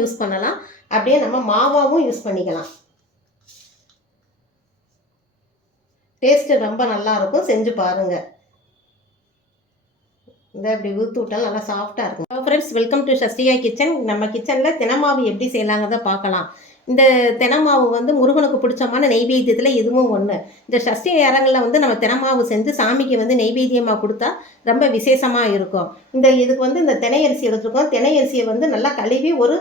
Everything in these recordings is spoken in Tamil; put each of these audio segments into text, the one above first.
யூஸ் பண்ணலாம். அப்படியே நம்ம மாவாவும் யூஸ் பண்ணிக்கலாம். டேஸ்ட்டு ரொம்ப நல்லா இருக்கும். செஞ்சு பாருங்கள் இந்த இப்படி ஊற்றி விட்டாலும் நல்லா சாஃப்டாக இருக்கும். Friends welcome to Shashtiya kitchen நம்ம கிச்சனில் தினமாவு எப்படி செய்யலாங்கிறத பார்க்கலாம். இந்த தினமாவு வந்து முருகனுக்கு பிடிச்சமான நெய்வேத்தியத்தில் இதுவும் ஒன்று இந்த சஷ்டி நேரங்களில் வந்து நம்ம தினமாவு செஞ்சு சாமிக்கு வந்து நெய்வேத்தியமாக கொடுத்தா ரொம்ப விசேஷமாக இருக்கும். இந்த இதுக்கு வந்து இந்த தினையரிசி எடுத்துருக்கோம். தினை அரிசியை வந்து நல்லா கழுவி ஒரு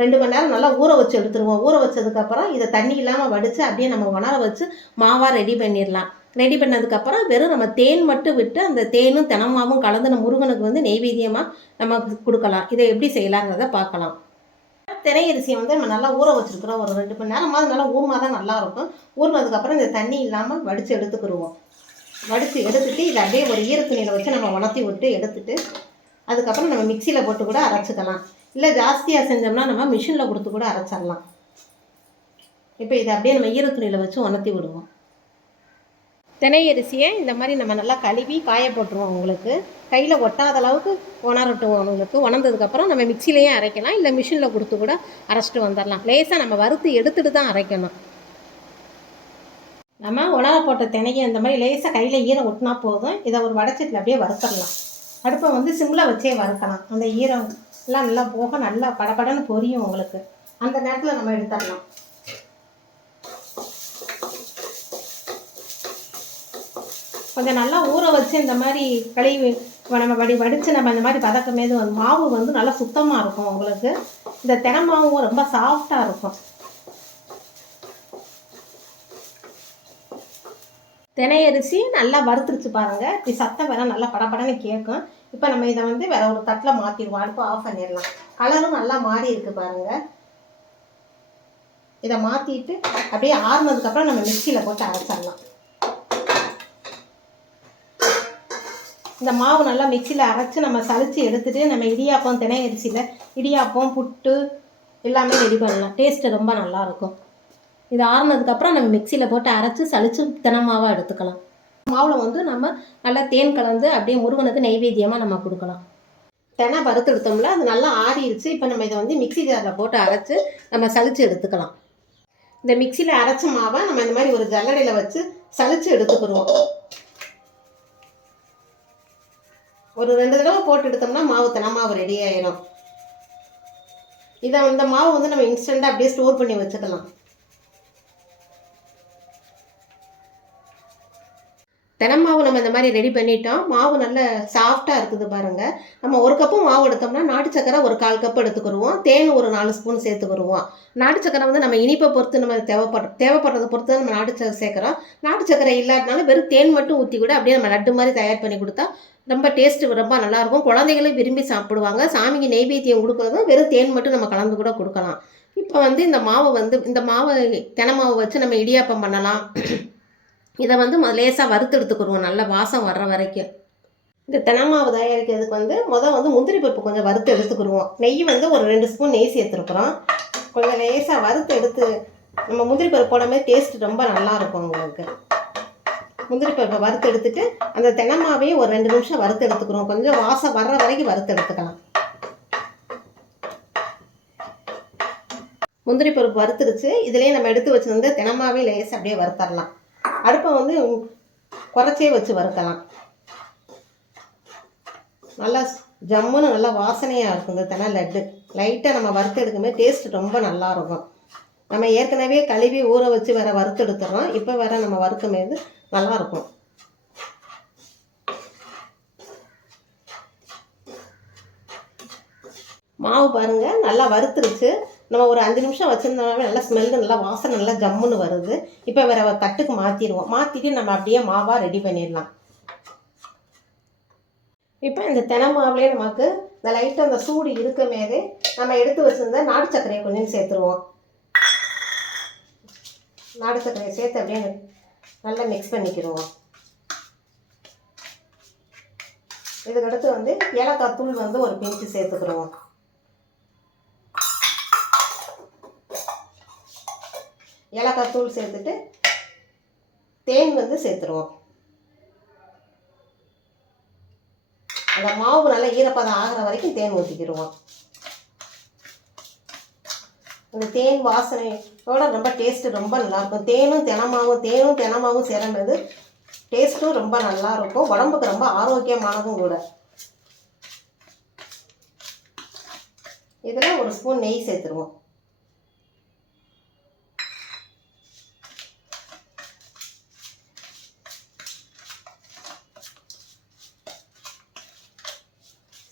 ரெண்டு மணி நேரம் நல்லா ஊற வச்சு எடுத்துருவோம். ஊற வச்சதுக்கப்புறம் இதை தண்ணி இல்லாமல் வடித்து அப்படியே நம்ம உணர வச்சு மாவாக ரெடி பண்ணிடலாம். ரெடி பண்ணதுக்கப்புறம் வெறும் நம்ம தேன் மட்டும் விட்டு அந்த தேனும் தினமாவும் கலந்து நம்ம முருகனுக்கு வந்து நெய்வேத்தியமாக நம்ம கொடுக்கலாம். இதை எப்படி செய்யலாங்கிறத பார்க்கலாம். தினையரிசியை வந்து நம்ம நல்லா ஊற வச்சுருக்குறோம். ஒரு ரெண்டு மணி நேரமாவது நல்லா ஊறினா தான் நல்லா இருக்கும். ஊறினதுக்கப்புறம் இந்த தண்ணி இல்லாமல் வடித்து எடுத்துக்கிடுவோம் வடித்து எடுத்துட்டு இதை அப்படியே ஒரு ஈரத்துணியில் வச்சு நம்ம உணர்த்தி விட்டு எடுத்துட்டு அதுக்கப்புறம் நம்ம மிக்சியில் போட்டு கூட அரைச்சிக்கலாம். இல்லை ஜாஸ்தியாக செஞ்சோம்னா நம்ம மிஷினில் கொடுத்து கூட அரைச்சிடலாம். இப்போ இதை அப்படியே நம்ம ஈரத்துணியில் வச்சு உணர்த்தி விடுவோம். தினை அரிசியை இந்த மாதிரி நம்ம நல்லா கழுவி காய போட்டுருவோம் உங்களுக்கு. கையில் ஒட்டாத அளவுக்கு உணரட்டுவோம் உங்களுக்கு. உணர்ந்ததுக்கப்புறம் நம்ம மிக்சிலையும் அரைக்கலாம். இல்லை மிஷினில் கொடுத்து கூட அரைச்சிட்டு வந்துடலாம். லேசாக நம்ம வறுத்து எடுத்துட்டு தான் அரைக்கணும். நம்ம உணவை போட்ட தினையை இந்த மாதிரி லேசாக கையில் ஈரம் ஒட்டினா போதும். இதை ஒரு வடச்சட்டில் அப்படியே வறுத்துடலாம். அடுப்பை வந்து சிம்மில் வச்சே வறுக்கலாம். அந்த ஈரம் எல்லாம் நல்லா போக நல்லா படபடன்னு பொரியும் உங்களுக்கு. அந்த நேரத்தில் நம்ம எடுத்துடலாம். கொஞ்சம் நல்லா ஊற வச்சு இந்த மாதிரி கழுவி நம்ம வடி வடித்து நம்ம இந்த மாதிரி பதக்கமேது வந்து மாவு வந்து நல்லா சுத்தமாக இருக்கும் உங்களுக்கு. இந்த தினை மாவும் ரொம்ப சாஃப்டாக இருக்கும். தினையரிசி நல்லா வறுத்துருச்சு பாருங்கள் இப்படி சத்தம் வேணால் நல்லா படபடன்னு கேட்கும் இப்போ நம்ம இதை வந்து வேறு ஒரு தட்டில் மாற்றிடுவோம் அடுப்பு ஆஃப் பண்ணிடலாம். கலரும் நல்லா மாறி இருக்கு பாருங்கள் இதை மாற்றிட்டு அப்படியே ஆறுனதுக்கப்புறம் நம்ம மிக்சியில் போட்டு அரைச்சிடலாம். இந்த மாவு நல்லா மிக்சியில் அரைச்சி நம்ம சளிச்சு எடுத்துகிட்டு நம்ம இடியாப்பம் தினை அரிசியில் இடியாப்பம் புட்டு எல்லாமே ரெடி பண்ணலாம். டேஸ்ட்டு ரொம்ப நல்லாயிருக்கும் இது ஆறுனதுக்கப்புறம் நம்ம மிக்சியில் போட்டு அரைச்சி சலிச்சு தினமாவாக எடுத்துக்கலாம். மாவில் வந்து நம்ம நல்லா தேன் கலந்து அப்படியே முருகனுக்கு நெய்வேத்தியமாக நம்ம கொடுக்கலாம். தினை வறுத்து எடுத்தோம்ல அது நல்லா ஆறிடுச்சு இப்போ நம்ம இதை வந்து மிக்சி ஜாரில் போட்டு அரைச்சி நம்ம சலிச்சு எடுத்துக்கலாம். இந்த மிக்சியில் அரைச்ச மாவை நம்ம இந்த மாதிரி ஒரு ஜல்லடையில் வச்சு சலிச்சு எடுத்துக்கிடுவோம். ஒரு ரெண்டு தடவை போட்டு எடுத்தோம்னா மாவு தினமாவு ரெடி ஆயிடும் இதை இந்த மாவு வந்து நம்ம இன்ஸ்டண்ட்டாக அப்படியே ஸ்டோர் பண்ணி வச்சுக்கலாம். தினை மாவு நம்ம இந்த மாதிரி ரெடி பண்ணிட்டோம். மாவு நல்ல சாஃப்டாக இருக்குது பாருங்கள் நம்ம ஒரு கப்பு மாவு எடுத்தோம்னா நாட்டு சக்கரை ஒரு கால் கப் எடுத்துக்கிடுவோம் தேன் ஒரு நாலு ஸ்பூன் சேர்த்துக்கிடுவோம் நாட்டு சக்கரை வந்து நம்ம இனிப்பை பொறுத்து நம்ம தேவைப்படுற தேவைப்படுறதை பொறுத்து தான் நம்ம நாட்டு சக்கரை சேர்க்குறோம். நாட்டு சக்கரை இல்லாதனால வெறும் தேன் மட்டும் ஊற்றி கூட அப்படியே நம்ம லட்டு மாதிரி தயார் பண்ணி கொடுத்தா ரொம்ப டேஸ்ட்டு ரொம்ப நல்லாயிருக்கும் குழந்தைகளும் விரும்பி சாப்பிடுவாங்க. சாமிக்கு நெய்வேத்தியம் கொடுக்குறதும் வெறும் தேன் மட்டும் நம்ம கலந்து கூட கொடுக்கலாம். இப்போ வந்து இந்த மாவை வந்து இந்த மாவை தினை மாவு வச்சு நம்ம இடியாப்பம் பண்ணலாம். இதை வந்து லேசாக வறுத்து எடுத்துக்கிடுவோம் நல்ல வாசம் வர்ற வரைக்கும். இந்த தினை தயாரிக்கிறதுக்கு வந்து முதல் வந்து முந்திரி பருப்பு கொஞ்சம் வறுத்து எடுத்துக்கிடுவோம். நெய் வந்து ஒரு ரெண்டு ஸ்பூன் நெய் சேர்த்துருக்குறோம். கொஞ்சம் லேசாக வறுத்து எடுத்து நம்ம முந்திரி பருப்பு போடாமல் டேஸ்ட் ரொம்ப நல்லாயிருக்கும் உங்களுக்கு. முந்திரி பருப்பை வறுத்து எடுத்துட்டு அந்த தினமாவையும் ஒரு ரெண்டு நிமிஷம் வறுத்து எடுத்துக்கிறோம் கொஞ்சம் வாசம் வர்ற வரைக்கும் வறுத்து எடுத்துக்கலாம். முந்திரி பருப்பு வறுத்துருச்சு. இதுலேயே நம்ம எடுத்து வச்சுருந்த தினமாவே லேசாக அப்படியே வறுத்தரலாம். அடுப்பை வந்து குறைச்சே வச்சு வறுக்கலாம். நல்லா ஜம்முன்னு நல்லா வாசனையாக இருக்கும் இந்த தினை லட்டு. லைட்டாக நம்ம வறுத்து எடுக்கும்போது டேஸ்ட் ரொம்ப நல்லா இருக்கும். நம்ம ஏற்கனவே கழுவி ஊற வச்சு வேற வறுத்து எடுத்துடுறோம். இப்போ வேற நம்ம வறுக்கும்போது நல்லா இருக்கும். மாவு பாருங்க நல்லா வறுத்துருச்சு. நம்ம ஒரு அஞ்சு நிமிஷம் வச்சுருந்தோம்னாவே நல்லா ஸ்மெல்லு நல்லா வாசனை நல்லா ஜம்முன்னு வருது. இப்போ வேறு தட்டுக்கு மாற்றிடுவோம் மாற்றிட்டு நம்ம அப்படியே மாவாக ரெடி பண்ணிடலாம். இப்போ இந்த தினை மாவுலேயே நமக்கு இந்த லைட்டாக அந்த சூடு இருக்கமேதே நம்ம எடுத்து வச்சிருந்த நாடு சர்க்கரையை கொஞ்சம் சேர்த்துருவோம். நாடு சர்க்கரையை சேர்த்து அப்படியே நல்லா மிக்ஸ் பண்ணிக்கிடுவோம். இதுக்கடுத்து வந்து ஏலக்காய் தூள் வந்து ஒரு பிஞ்சு சேர்த்துக்கிடுவோம். ஏலக்காய் தூள் சேர்த்துட்டு தேன் வந்து சேர்த்துருவோம். அந்த மாவு நல்லா ஈரப்பதம் ஆகிற வரைக்கும் தேன் ஊற்றிக்கிடுவோம் அந்த தேன் வாசனையோட ரொம்ப டேஸ்ட்டு ரொம்ப நல்லாயிருக்கும். தேனும் தினமாவும் தேனும் தினமாவும் சேரும்போது டேஸ்ட்டும் ரொம்ப நல்லா இருக்கும் உடம்புக்கு ரொம்ப ஆரோக்கியமானதும் கூட. இதில் ஒரு ஸ்பூன் நெய் சேர்த்துருவோம்.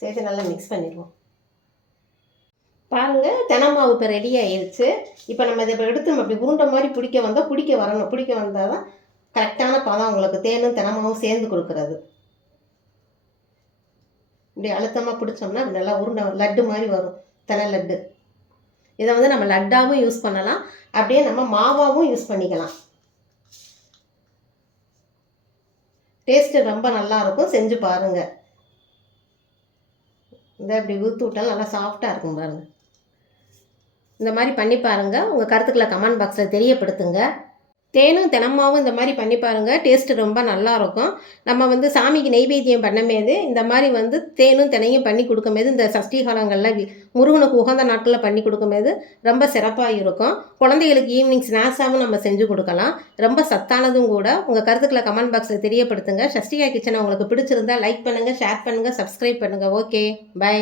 சேர்த்து நல்லா மிக்ஸ் பண்ணிடுவோம். பாருங்கள் தெனமாவு இப்போ ரெடி ஆயிடுச்சு இப்போ நம்ம இதை இப்போ எடுத்து நம்ம அப்படி உருண்டை மாதிரி பிடிக்க வந்தால் பிடிக்க வரணும். பிடிக்க வந்தால் தான் கரெக்டான பதம் உங்களுக்கு தேனும் தினமாவும் சேர்ந்து கொடுக்குறது. இப்படி அழுத்தமாக பிடிச்சோம்னா நல்லா உருண்டை லட்டு மாதிரி வரும். தினை லட்டு. இதை வந்து நம்ம லட்டாவும் யூஸ் பண்ணலாம். அப்படியே நம்ம மாவாகவும் யூஸ் பண்ணிக்கலாம். டேஸ்ட்டு ரொம்ப நல்லா இருக்கும். செஞ்சு பாருங்கள் இதை இப்படி ஊற்றி விட்டாலும் நல்லா சாஃப்டாக இருக்கும் பாருங்கள் இந்த மாதிரி பண்ணி பாருங்கள் உங்கள் கருத்துக்களை கமெண்ட் பாக்ஸில் தெரியப்படுத்துங்க. தேனும் தினமாவும் இந்த மாதிரி பண்ணி பாருங்கள் டேஸ்ட்டு ரொம்ப நல்லாயிருக்கும் நம்ம வந்து சாமிக்கு நெய்வேத்தியம் பண்ணமேது இந்த மாதிரி வந்து தேனும் தினையும் பண்ணி கொடுக்கும்போது இந்த சஷ்டி காலங்களில் வி- முருகனுக்கு உகந்த நாட்களில் பண்ணி கொடுக்கும்போது ரொம்ப சிறப்பாக இருக்கும். குழந்தைகளுக்கு ஈவினிங் ஸ்நாக்ஸாகவும் நம்ம செஞ்சு கொடுக்கலாம். ரொம்ப சத்தானதும் கூட. உங்கள் கருத்துக்களை கமெண்ட் பாக்ஸில் தெரியப்படுத்துங்க. சஷ்டிகா கிச்சனை உங்களுக்கு பிடிச்சிருந்தா லைக் பண்ணுங்கள் ஷேர் பண்ணுங்கள் சப்ஸ்கிரைப் பண்ணுங்கள் ஓகே பை